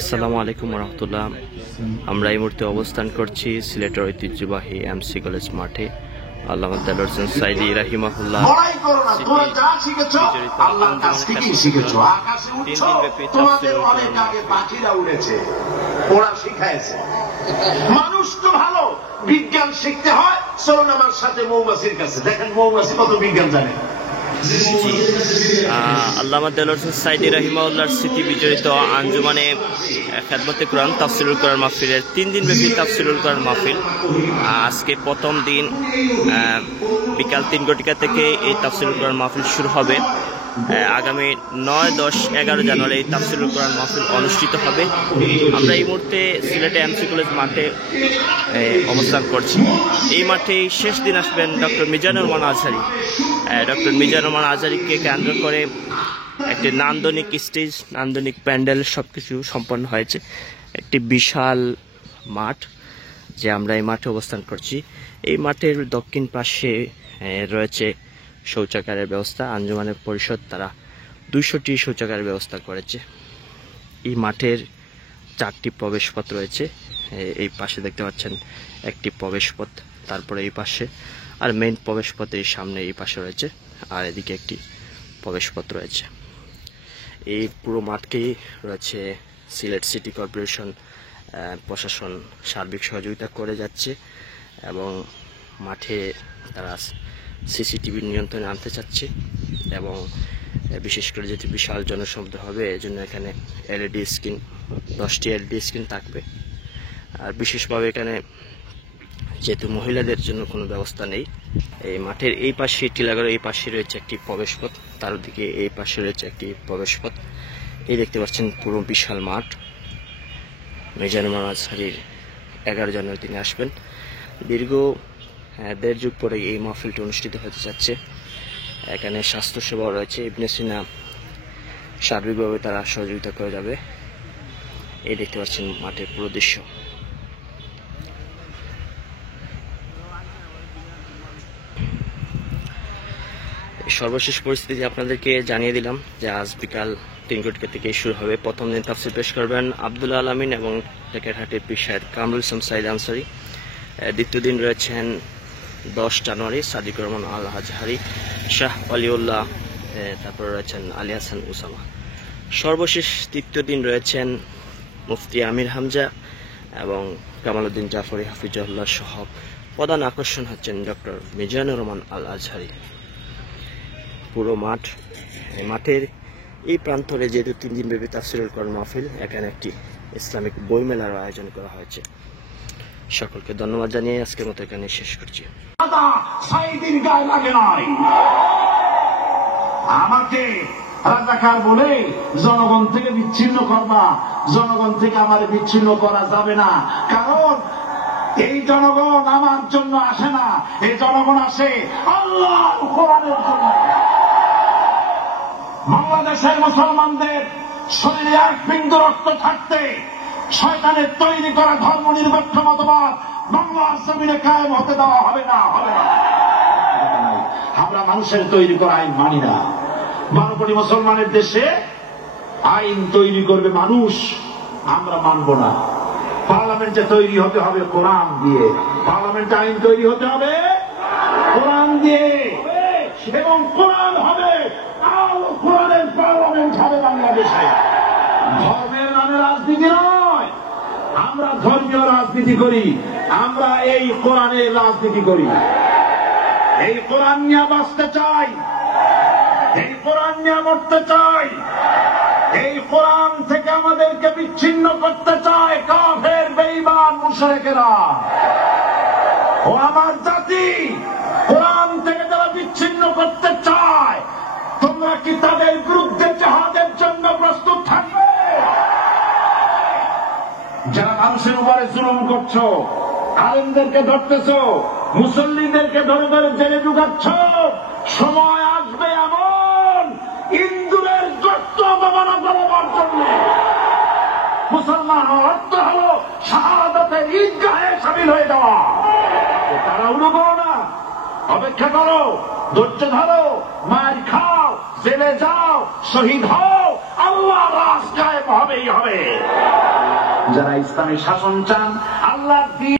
আসসালামু আলাইকুম রহমতুল্লাহ। আমরা এই মুহূর্তে অবস্থান করছি সিলেটের ঐতিহ্যবাহী এমসি কলেজ মাঠে। আল্লামা দেলোয়ার হোসেন সাইদি রাহিমাহুল্লাহ মানুষ তো ভালো বিজ্ঞান শিখতে হয়। চলুন আমার সাথে মৌমাছির কাছে, দেখেন মৌমাছি কত বিজ্ঞান জানে। আল্লামা দেলোয়ার হোসেন সাইদি রাহিমাহুল্লাহর স্মৃতি বিজড়িত আঞ্জুমানে খেদমতে কোরআন তাফসিরুল কোরআন মাহফিলের 3 দিন ব্যাপী তাফসিরুল কোরআন মাহফিল। আজকে প্রথম দিন বিকাল 3 ঘটিকা থেকে এই তাফসিরুল কোরআন মাহফিল শুরু হবে। আগামী 9, 10, 11 জানুয়ারি এই তাফসিরুল কোরআন মাহফিল অনুষ্ঠিত হবে। আমরা এই মুহূর্তে সিলেটে এমসি কলেজ মাঠে অবস্থান করছি। এই মাঠে শেষ দিন আসবেন ডক্টর মিজানুর রহমান আজহারী। ডক্টর মিজানুর রহমান আজহারীকে কেন্দ্র করে একটি নান্দনিক স্টেজ, নান্দনিক প্যান্ডেল সবকিছু সম্পন্ন হয়েছে। একটি বিশাল মাঠ, যে আমরা এই মাঠে অবস্থান করছি। এই মাঠের দক্ষিণ পাশে রয়েছে শৌচাগারের ব্যবস্থা। আঞ্জুমানের পরিষদ তারা 200টি শৌচাগারের ব্যবস্থা করেছে। এই মাঠের 4টি প্রবেশপথ রয়েছে। এই পাশে দেখতে পাচ্ছেন একটি প্রবেশপথ, তারপরে এই পাশে আর মেইন প্রবেশপথের সামনে এই পাশে রয়েছে, আর এদিকে একটি প্রবেশপথ রয়েছে। এই পুরো মাঠকেই রয়েছে সিলেট সিটি কর্পোরেশন প্রশাসন সার্বিক সহযোগিতা করে যাচ্ছে, এবং মাঠে তারা সিসিটিভি নিয়ন্ত্রণে আনতে চাচ্ছে, এবং বিশেষ করে যেহেতু বিশাল জনসমুদ্র হবে এজন্য এখানে এলইডি স্ক্রিন, 10টি এলইডি স্ক্রিন থাকবে। আর বিশেষভাবে এখানে যেহেতু মহিলাদের জন্য কোনো ব্যবস্থা নেই, এই মাঠের এই পাশে টিলাগড়ের এই পাশে রয়েছে একটি প্রবেশপথ, তার দিকে এই পাশে রয়েছে একটি প্রবেশপথ। এই দেখতে পাচ্ছেন পুরো বিশাল মাঠ। মিজানুর রহমান আজহারীর 11 জানুয়ারি তিনি আসবেন। দীর্ঘ 1.5 যুগ পরে এই মাহফিলটি অনুষ্ঠিত হতে যাচ্ছে। এখানে স্বাস্থ্যসেবা রয়েছে, ইবনে সিনা সার্বিকভাবে তারা সহযোগিতা করে যাবে। এই দেখতে পাচ্ছেন মাঠের পুরো দৃশ্য। সর্বশেষ পরিস্থিতি আপনাদেরকে জানিয়ে দিলাম যে আজ বিকাল 3 ঘটিকা থেকে শুরু হবে। প্রথম দিন তাফসীর পেশ করবেন আব্দুল আলামিন এবং টেকেরহাটের পীর সাহেব কামরুল ইসলাম সাইদ আনসারী। দ্বিতীয় দিন রয়েছেন 10 জানুয়ারি সাদিকুর রহমান আল আজহারী, শাহ ওয়ালিউল্লাহ, তারপরে রয়েছেন আলী হাসান উসামা। সর্বশেষ তৃতীয় দিন রয়েছেন মুফতি আমির হামজা এবং কামালউদ্দিন জাফরি হাফিজুল্লাহ সহ। প্রধান আকর্ষণ হচ্ছেন ডক্টর মিজানুর রহমান আল আজহারী। পুরো মাঠ, মাঠের এই প্রান্তরে যেহেতু 3 দিন ব্যাপী তাফসীরুল কোরআন মাহফিল, এখানে একটি ইসলামিক বইমেলার আয়োজন করা হয়েছে। সকলকে ধন্যবাদ জানিয়ে আজকের মতো এখানে শেষ করছি। আমাকে রাজাকার বলে জনগণ থেকে বিচ্ছিন্ন করবা, জনগণ থেকে আমার বিচ্ছিন্ন করা যাবে না। কারণ এই জনগণ আমার জন্য আসে না, এই জনগণ আসে আল্লাহর কোরআনের জন্য। বাংলাদেশের মুসলমানদের শরীরে 1 বিন্দু রক্ত থাকতে শয়তানের তৈরি করা ধর্ম নিরপেক্ষ মতবাদ বাংলার জমিনে কায়েম হতে দেওয়া হবে না, হবে না। আমরা মানুষের তৈরি করা আইন মানি না। 12 কোটি মুসলমানের দেশে আইন তৈরি করবে মানুষ, আমরা মানব না। পার্লামেন্টে তৈরি হতে হবে কোরআন দিয়ে, পার্লামেন্টে আইন তৈরি হতে হবে কোরআন দিয়ে, এবং কোরআন হবে আল কোরআনের পার্লামেন্ট হবে বাংলাদেশে। ধর্মের নামে রাজনীতি নয়, আমরা ধর্মীয় রাজনীতি করি, আমরা এই কোরআনের রাজনীতি করি। এই কোরআন নিয়ে বাঁচতে চাই, এই কোরআন নিয়ে মরতে চাই, এই কোরআন থেকে আমাদেরকে বিচ্ছিন্ন করতে চায় কাফের বেঈমান মুশরিকেরা। ও আমার জাতি, কোরআন থেকে যারা বিচ্ছিন্ন করতে চায়, তোমরা কি তাদের বিরুদ্ধে জিহাদের জন্য প্রস্তুত থাকবে? যারা মানুষের উপরে জুলুম করছো, আলেমদেরকে ধরতেছো, মুসল্লিদেরকে ধরে ধরে জেলে ঢুকাচ্ছ, সময় আসবে এমন ইন্দুরের যত্ন অবমাননা করবার জন্য। মুসলমান অর্থ হল শাহাদাতের ঈদগাহে শামিল হয়ে যাওয়া। তারা উড়ো করো না, অপেক্ষা করো, ধৈর্য ধরো, মার খাও, জেলে যাও, শহীদ হও, আল্লাহ রাজ কায়েম হবেই হবে। যারা ইসলামী শাসন চান, আল্লাহর দ্বীন